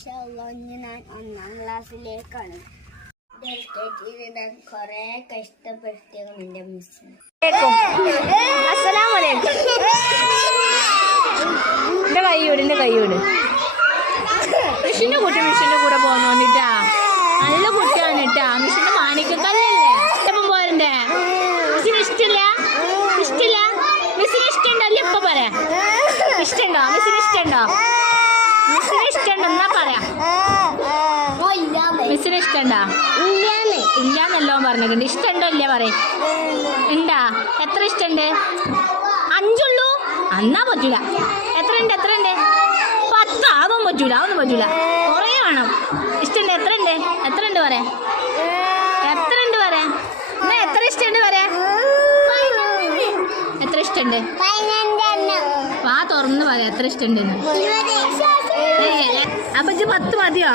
ഞാൻ 1ാം ക്ലാസ്സിലേക്കാണ്. കൊറേ കഷ്ടപ്പെടുത്തിയത് എന്റെ മിസ്. എന്റെ കൈയോട് മിഷിന്റെ കുട്ടി മിഷിന്റെ കൂടെ പോന്നോണ്ടിട്ടാ. നല്ല കുട്ടിയാണ് കേട്ടാ. മിഷിന്റെ മാണിക്കക്കല്ലല്ലേ ഇപ്പം പോരണ്ടേ? മിസ്സിന് ഇഷ്ടമില്ല? ഇഷ്ടമില്ല? മിസ്സിന് ഇഷ്ടമുണ്ടോ? അല്ല ഇപ്പൊ പറയാ. ഇഷ്ടമുണ്ടോ? മിസ്സിന് ഇഷ്ടമുണ്ടോ? മിസ്സിന് ഇഷ്ടമുണ്ടോ എന്നാ പറയാ. മിസ്സിന് ഇഷ്ടമുണ്ടോ? ഇല്ലാന്നല്ലോ പറഞ്ഞിട്ടുണ്ട്. ഇഷ്ടമുണ്ടോ ഇല്ല പറയും. ഉണ്ടാ? എത്ര ഇഷ്ടമുണ്ട്? 5 ഉള്ളൂ? എന്നാ പറ്റൂല. എത്ര ഉണ്ട്? 10. അതൊന്നും പറ്റൂല. കുറേ വേണം. ഇഷ്ടമുണ്ട്? എത്ര ഉണ്ട് പറയാ. എന്നാ എത്ര ഇഷ്ടമുണ്ട് പറയാ. എത്ര ഇഷ്ടമുണ്ട്? വാ തുറന്ന് പറയാ എത്ര ഇഷ്ടമുണ്ടെന്ന്. അപ്പൊ 10 മതിയോ?